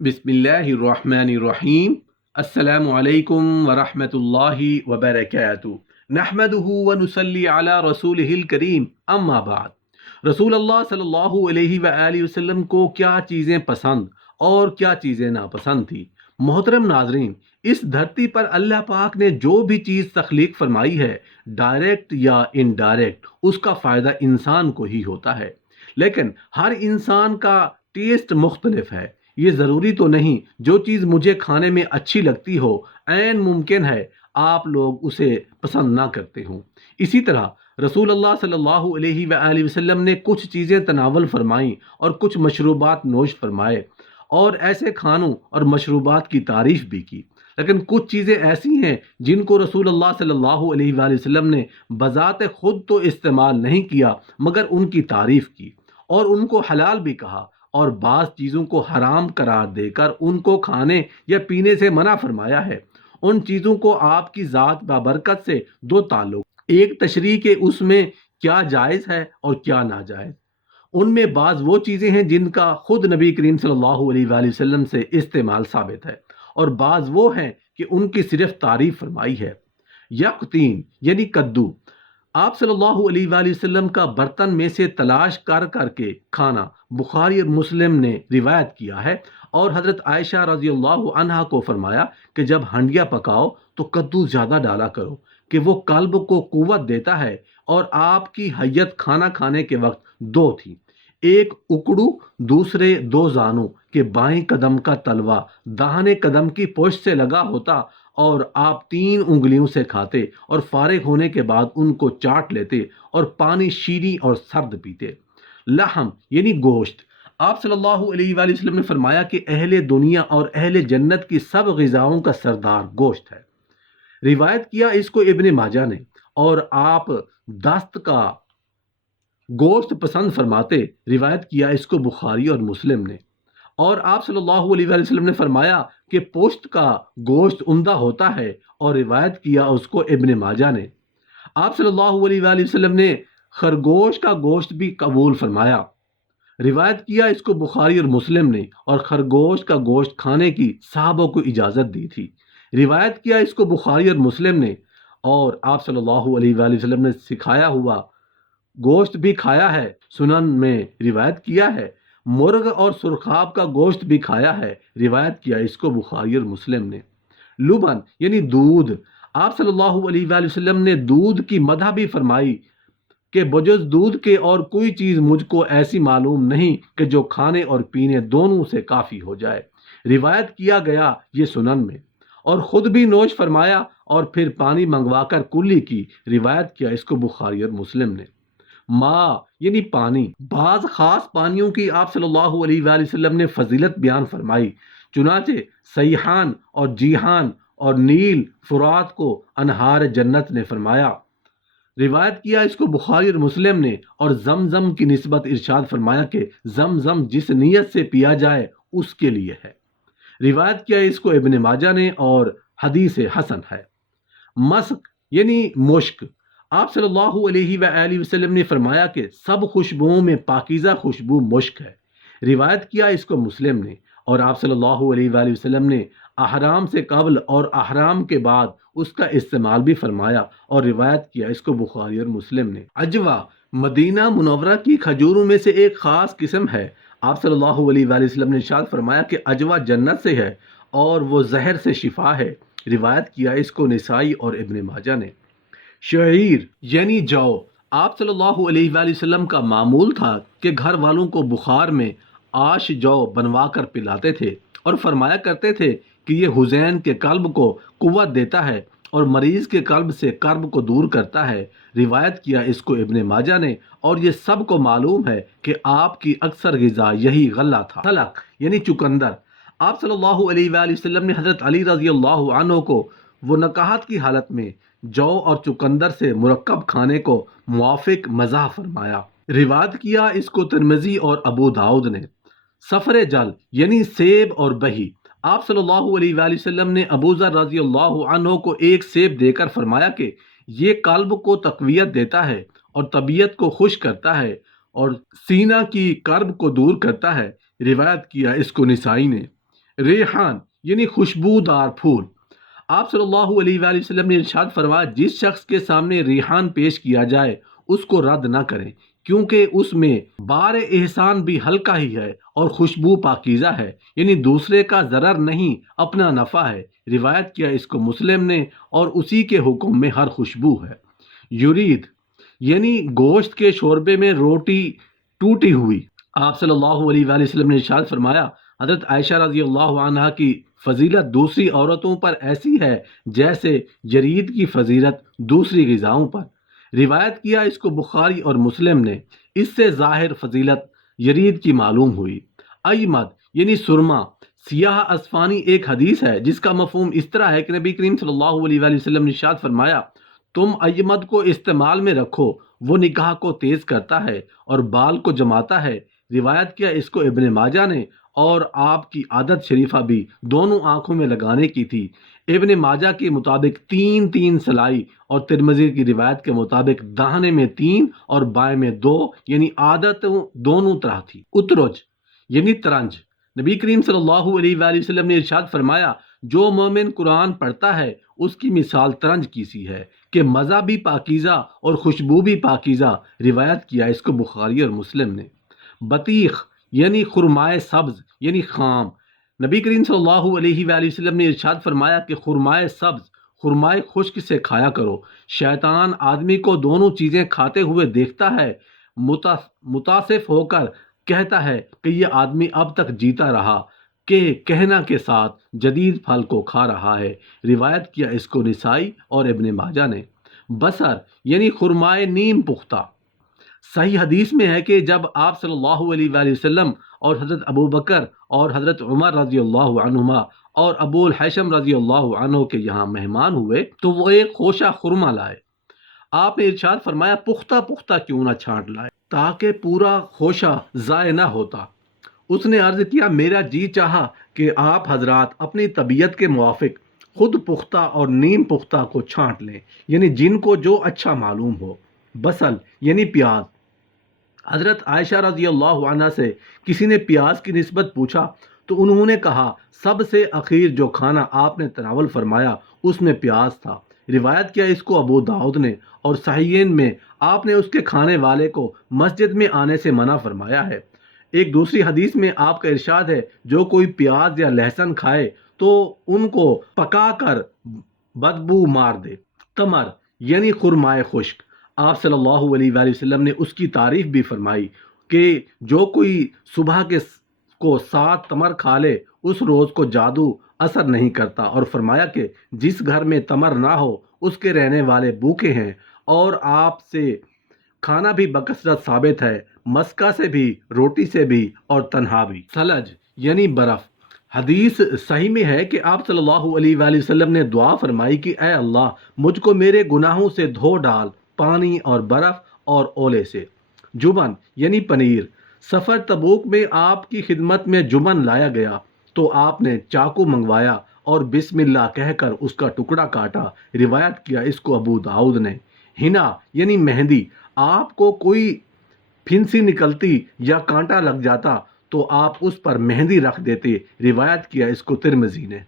بسم اللہ الرحمن الرحیم۔ السلام علیکم ورحمۃ اللہ وبرکاتہ۔ نحمدہ ونصلی علی رسولہ الکریم، اما بعد۔ رسول اللہ صلی اللہ علیہ وآلہ وسلم کو کیا چیزیں پسند اور کیا چیزیں ناپسند تھی؟ محترم ناظرین، اس دھرتی پر اللہ پاک نے جو بھی چیز تخلیق فرمائی ہے، ڈائریکٹ یا انڈائریکٹ، اس کا فائدہ انسان کو ہی ہوتا ہے، لیکن ہر انسان کا ٹیسٹ مختلف ہے۔ یہ ضروری تو نہیں جو چیز مجھے کھانے میں اچھی لگتی ہو، عین ممکن ہے آپ لوگ اسے پسند نہ کرتے ہوں۔ اسی طرح رسول اللہ صلی اللہ علیہ وآلہ وسلم نے کچھ چیزیں تناول فرمائیں اور کچھ مشروبات نوش فرمائے، اور ایسے کھانوں اور مشروبات کی تعریف بھی کی، لیکن کچھ چیزیں ایسی ہیں جن کو رسول اللہ صلی اللہ علیہ وآلہ وسلم نے بذات خود تو استعمال نہیں کیا، مگر ان کی تعریف کی اور ان کو حلال بھی کہا، اور بعض چیزوں کو حرام قرار دے کر ان کو کھانے یا پینے سے منع فرمایا ہے۔ ان چیزوں کو آپ کی ذات بابرکت سے دو تعلق، ایک تشریح کے اس میں کیا جائز ہے اور کیا ناجائز۔ ان میں بعض وہ چیزیں ہیں جن کا خود نبی کریم صلی اللہ علیہ وآلہ وسلم سے استعمال ثابت ہے، اور بعض وہ ہیں کہ ان کی صرف تعریف فرمائی ہے۔ یقطین یعنی کدو، آپ صلی اللہ علیہ وآلہ وسلم کا برتن میں سے تلاش کر کر کے کھانا بخاری اور مسلم نے روایت کیا ہے، اور حضرت عائشہ رضی اللہ عنہا کو فرمایا کہ جب ہنڈیا پکاؤ تو کدو زیادہ ڈالا کرو کہ وہ قلب کو قوت دیتا ہے، اور آپ کی حیت کھانا کھانے کے وقت دو تھی، ایک اکڑو، دوسرے دو زانوں کے بائیں قدم کا تلوا داہنے قدم کی پشت سے لگا ہوتا، اور آپ تین انگلیوں سے کھاتے اور فارغ ہونے کے بعد ان کو چاٹ لیتے اور پانی شیریں اور سرد پیتے۔ لحم یعنی گوشت، آپ صلی اللہ علیہ وآلہ وسلم نے فرمایا کہ اہل دنیا اور اہل جنت کی سب غذاؤں کا سردار گوشت ہے۔ روایت کیا اس کو ابن ماجہ نے، اور آپ دست کا گوشت پسند فرماتے، روایت کیا اس کو بخاری اور مسلم نے۔ اور آپ صلی اللہ علیہ وآلہ وسلم نے فرمایا کہ پشت کا گوشت عمدہ ہوتا ہے، اور روایت کیا اس کو ابن ماجہ نے۔ آپ صلی اللہ علیہ وآلہ وسلم نے خرگوش کا گوشت بھی قبول فرمایا، روایت کیا اس کو بخاری اور مسلم نے، اور خرگوش کا گوشت کھانے کی صحابہ کو اجازت دی تھی، روایت کیا اس کو بخاری اور مسلم نے۔ اور آپ صلی اللہ علیہ وآلہ وسلم نے سکھایا ہوا گوشت بھی کھایا ہے، سنن میں روایت کیا ہے۔ مرغ اور سرخاب کا گوشت بھی کھایا ہے، روایت کیا اس کو بخاری اور مسلم نے۔ لبن یعنی دودھ، آپ صلی اللہ علیہ وآلہ وسلم نے دودھ کی مدح بھی فرمائی کہ بجز دودھ کے اور کوئی چیز مجھ کو ایسی معلوم نہیں کہ جو کھانے اور پینے دونوں سے کافی ہو جائے، روایت کیا گیا یہ سنن میں۔ اور خود بھی نوش فرمایا اور پھر پانی منگوا کر کلی کی، روایت کیا اس کو بخاری اور مسلم نے۔ ماء یعنی پانی، بعض خاص پانیوں کی آپ صلی اللہ علیہ وآلہ وسلم نے فضیلت بیان فرمائی، چنانچہ سیحان اور جیحان اور نیل فرات کو انہار جنت نے فرمایا، روایت کیا اس کو بخاری اور مسلم نے۔ اور زمزم کی نسبت ارشاد فرمایا کہ زمزم جس نیت سے پیا جائے اس کے لیے ہے، روایت کیا اس کو ابن ماجہ نے، اور حدیث حسن ہے۔ مسک یعنی مشک، آپ صلی اللہ علیہ وآلہ وسلم نے فرمایا کہ سب خوشبوؤں میں پاکیزہ خوشبو مشک ہے، روایت کیا اس کو مسلم نے۔ اور آپ صلی اللہ علیہ وآلہ وسلم نے احرام سے قبل اور احرام کے بعد اس کا استعمال بھی فرمایا، اور روایت کیا اس کو بخاری اور مسلم نے۔ عجوہ مدینہ منورہ کی کھجوروں میں سے ایک خاص قسم ہے، آپ صلی اللہ علیہ وآلہ وسلم نے ارشاد فرمایا کہ عجوہ جنت سے ہے اور وہ زہر سے شفا ہے، روایت کیا اس کو نسائی اور ابن ماجہ نے۔ شعیر یعنی جو، آپ صلی اللہ علیہ وآلہ وسلم کا معمول تھا کہ گھر والوں کو بخار میں آش جو بنوا کر پلاتے تھے، اور فرمایا کرتے تھے کہ یہ حزین کے قلب کو قوت دیتا ہے اور مریض کے قلب سے کرب کو دور کرتا ہے، روایت کیا اس کو ابن ماجہ نے۔ اور یہ سب کو معلوم ہے کہ آپ کی اکثر غذا یہی غلہ تھا۔ سلق یعنی چقندر، آپ صلی اللہ علیہ وآلہ وسلم نے حضرت علی رضی اللہ عنہ کو وہ نکاحت کی حالت میں جو اور چقندر سے مرکب کھانے کو موافق مزاح فرمایا، روایت کیا اس کو ترمذی اور ابو داؤد نے۔ سفر جل یعنی سیب اور بہی، آپ صلی اللہ علیہ وآلہ وسلم نے ابو ذر رضی اللہ عنہ کو ایک سیب دے کر فرمایا کہ یہ قلب کو تقویت دیتا ہے اور طبیعت کو خوش کرتا ہے اور سینہ کی کرب کو دور کرتا ہے، روایت کیا اس کو نسائی نے۔ ریحان یعنی خوشبودار پھول۔ آپ صلی اللہ علیہ وآلہ وسلم نے ارشاد فرمایا جس شخص کے سامنے ریحان پیش کیا جائے اس کو رد نہ کریں، کیونکہ اس میں بار احسان بھی ہلکا ہی ہے اور خوشبو پاکیزہ ہے، یعنی دوسرے کا ضرر نہیں اپنا نفع ہے۔ روایت کیا اس کو مسلم نے، اور اسی کے حکم میں ہر خوشبو ہے۔ یرید یعنی گوشت کے شوربے میں روٹی ٹوٹی ہوئی۔ آپ صلی اللہ علیہ وآلہ وسلم نے ارشاد فرمایا حضرت عائشہ رضی اللہ عنہا کی فضیلت دوسری عورتوں پر ایسی ہے جیسے جرید کی فضیلت دوسری غذاؤں پر۔ روایت کیا اس کو بخاری اور مسلم نے۔ اس سے ظاہر فضیلت یرید کی معلوم ہوئی۔ ایمد یعنی سرما، سیاہ اسفانی ایک حدیث ہے جس کا مفہوم اس طرح ہے کہ نبی کریم صلی اللہ علیہ وآلہ وسلم نے ارشاد فرمایا تم ایمد کو استعمال میں رکھو، وہ نکاح کو تیز کرتا ہے اور بال کو جماتا ہے۔ روایت کیا اس کو ابن ماجہ نے، اور آپ کی عادت شریفہ بھی دونوں آنکھوں میں لگانے کی تھی۔ ابن ماجہ کے مطابق 3 سلائی، اور ترمذی کی روایت کے مطابق داہنے میں 3 اور بائیں میں 2، یعنی عادت دونوں طرح تھی۔ اترج یعنی ترنج۔ نبی کریم صلی اللہ علیہ وآلہ وسلم نے ارشاد فرمایا جو مومن قرآن پڑھتا ہے اس کی مثال ترنج کی سی ہے کہ مزہ بھی پاکیزہ اور خوشبو بھی پاکیزہ۔ روایت کیا اس کو بخاری اور مسلم نے۔ بطیخ یعنی خرمائے سبز یعنی خام۔ نبی کریم صلی اللہ علیہ وآلہ وسلم نے ارشاد فرمایا کہ خرمائے سبز خرمائے خشک سے کھایا کرو۔ شیطان آدمی کو دونوں چیزیں کھاتے ہوئے دیکھتا ہے، متاسف ہو کر کہتا ہے کہ یہ آدمی اب تک جیتا رہا کہ کہنا کے ساتھ جدید پھل کو کھا رہا ہے۔ روایت کیا اس کو نسائی اور ابن ماجہ نے۔ بصر یعنی خرمائے نیم پختہ۔ صحیح حدیث میں ہے کہ جب آپ صلی اللہ علیہ وآلہ وسلم اور حضرت ابو بکر اور حضرت عمر رضی اللہ عنہما اور ابو الحشم رضی اللہ عنہ کے یہاں مہمان ہوئے تو وہ ایک خوشہ خرما لائے۔ آپ نے ارشاد فرمایا پختہ پختہ کیوں نہ چھانٹ لائے تاکہ پورا خوشہ ضائع نہ ہوتا۔ اس نے عرض کیا میرا جی چاہا کہ آپ حضرات اپنی طبیعت کے موافق خود پختہ اور نیم پختہ کو چھانٹ لیں، یعنی جن کو جو اچھا معلوم ہو۔ بصل یعنی پیاز۔ حضرت عائشہ رضی اللہ عنہ سے کسی نے پیاز کی نسبت پوچھا تو انہوں نے کہا سب سے اخیر جو کھانا آپ نے تناول فرمایا اس میں پیاز تھا۔ روایت کیا اس کو ابو داؤد نے، اور صحیحین میں آپ نے اس کے کھانے والے کو مسجد میں آنے سے منع فرمایا ہے۔ ایک دوسری حدیث میں آپ کا ارشاد ہے جو کوئی پیاز یا لہسن کھائے تو ان کو پکا کر بدبو مار دے۔ تمر یعنی خرمائے خشک۔ آپ صلی اللہ علیہ وآلہ وسلم نے اس کی تعریف بھی فرمائی کہ جو کوئی صبح کو 7 تمر کھا لے اس روز کو جادو اثر نہیں کرتا، اور فرمایا کہ جس گھر میں تمر نہ ہو اس کے رہنے والے بھوکے ہیں۔ اور آپ سے کھانا بھی بکثرت ثابت ہے، مسکہ سے بھی، روٹی سے بھی، اور تنہا بھی۔ ثلج یعنی برف۔ حدیث صحیح میں ہے کہ آپ صلی اللہ علیہ وآلہ وسلم نے دعا فرمائی کہ اے اللہ مجھ کو میرے گناہوں سے دھو ڈال پانی اور برف اور اولے سے۔ جبن یعنی پنیر۔ سفر تبوک میں آپ کی خدمت میں جبن لایا گیا تو آپ نے چاقو منگوایا اور بسم اللہ کہہ کر اس کا ٹکڑا کاٹا۔ روایت کیا اس کو ابو داؤد نے۔ ہنا یعنی مہندی۔ آپ کو کوئی پھنسی نکلتی یا کانٹا لگ جاتا تو آپ اس پر مہندی رکھ دیتے۔ روایت کیا اس کو ترمذی نے۔